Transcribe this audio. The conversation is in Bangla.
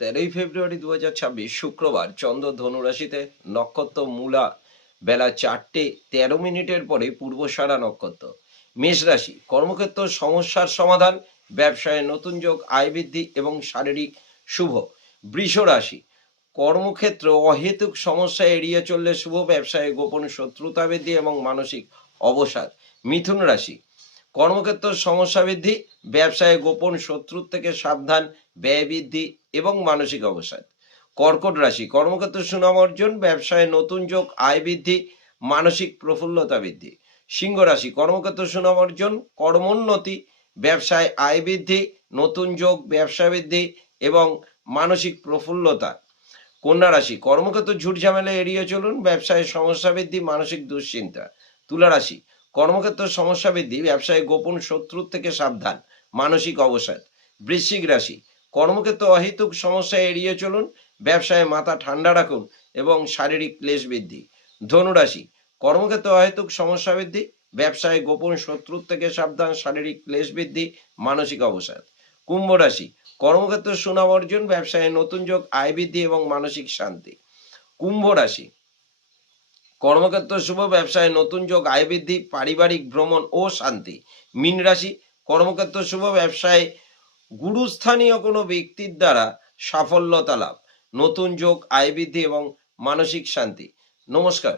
13ই ফেব্রুয়ারি 2026 শুক্রবার চন্দ্র ধনু রাশিতে, নক্ষত্র মূলা, বেলা 4:13 পরে পূর্বষাঢ়া নক্ষত্র। মেষ রাশি, কর্মক্ষেত্র সমস্যার সমাধান, ব্যবসায় নতুন যোগ, আয় বৃদ্ধি এবং শারীরিক শুভ। বৃষ রাশি, কর্মক্ষেত্র অহেতুক সমস্যা এড়িয়ে চললে শুভ, ব্যবসায় গোপন শত্রুতা বৃদ্ধি এবং মানসিক অবসাদ। মিথুন রাশি, কর্মক্ষেত্র সমস্যা বৃদ্ধি, ব্যবসায় গোপন শত্রুর থেকে সাবধান, ব্যয় বৃদ্ধি এবং মানসিক অবসাদ। কর্কট রাশি, কর্মক্ষেত্র সুনাম অর্জন, ব্যবসায় নতুন যোগ, আয় বৃদ্ধি, মানসিক প্রফুল্লতা বৃদ্ধি। সিংহ রাশি, কর্মক্ষেত্র সুনাম অর্জন, কর্মোন্নতি, ব্যবসায় আয় বৃদ্ধি, নতুন যোগ, ব্যবসা বৃদ্ধি এবং মানসিক প্রফুল্লতা। কন্যা রাশি, কর্মক্ষেত্র ঝুট ঝামেলা এড়িয়ে চলুন, ব্যবসায় সমস্যা বৃদ্ধি, মানসিক দুশ্চিন্তা। তুলা রাশি, কর্মক্ষেত্র সমস্যা বৃদ্ধি, ব্যবসায় গোপন শত্রুর থেকে সাবধান, মানসিক অবসাদ। বৃশ্চিক রাশি, কর্মক্ষেত্র অহেতুক সমস্যা এড়িয়ে চলুন, ব্যবসায় মাথা ঠান্ডা রাখুন এবং শারীরিক ক্লেশ বৃদ্ধি। ধনু রাশি, কর্মক্ষেত্র অহেতুক সমস্যা বৃদ্ধি, ব্যবসায় গোপন শত্রুর থেকে সাবধান, শারীরিক ক্লেশ বৃদ্ধি, মানসিক অবসাদ। কুম্ভ রাশি, কর্মক্ষেত্র সুনাম অর্জন, ব্যবসায় নতুন যোগ, আয় বৃদ্ধি এবং মানসিক শান্তি। কুম্ভ রাশি, কর্মক্ষেত্র শুভ, ব্যবসায় নতুন যোগ, আয় বৃদ্ধি, পারিবারিক ভ্রমণ ও শান্তি। মীন রাশি, কর্মক্ষেত্র শুভ, ব্যবসায় গুরুস্থানীয় কোনো ব্যক্তির দ্বারা সাফল্যতা লাভ, নতুন যোগ, আয় বৃদ্ধি এবং মানসিক শান্তি। নমস্কার।